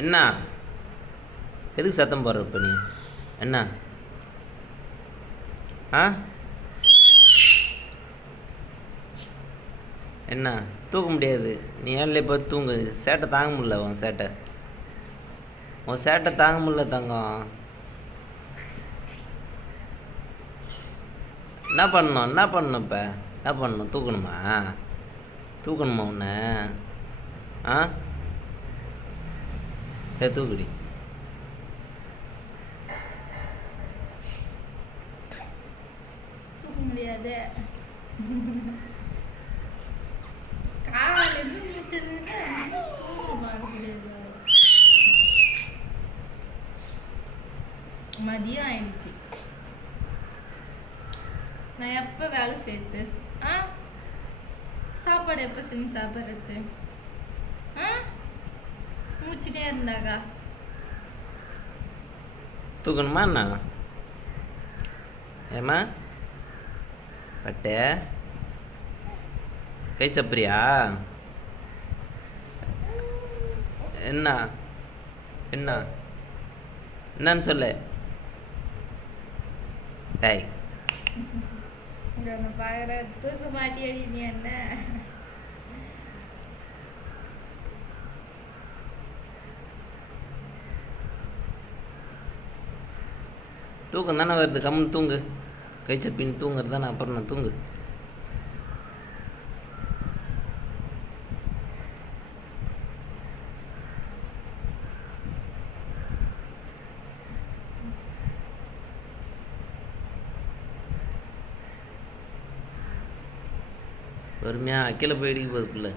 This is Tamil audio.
என்ன எதுக்கு சத்தம் போடுற இப்போ நீ? என்ன ஆ என்ன தூக்க முடியாது, நீ ஏன்ல இப்போ தூங்கு. சேட்டை தாங்க முடியல, உன் சேட்டை தாங்க முடியல தங்கம். என்ன பண்ணணும் இப்போ? என்ன பண்ணணும்? தூக்கணுமா உன்னை? ஆ தூக்குடி. தூக்க முடியாது. மதியம் ஆயிடுச்சு. நான் எப்போ வேலை சேர்த்து சாப்பாடு எப்போ செஞ்சு சாப்பிட்றது? மூச்சுட்டே இருந்தாக்கா தூக்கணுமா என்ன? ஏமா பட்டே கை சப்பரியா? என்ன என்ன என்னன்னு சொல்லு. டேய் பார்க்குற தூக்க மாட்டியடி நீ என்ன? தூக்கம் தானே வருது, கம்முன்னு தூங்கு. கை சப்பின்னு தூங்குறது தானே, அப்புறம் நான் தூங்கு. பொறுமையாக கீழே போய் இடிக்க போகுது பிள்ளை.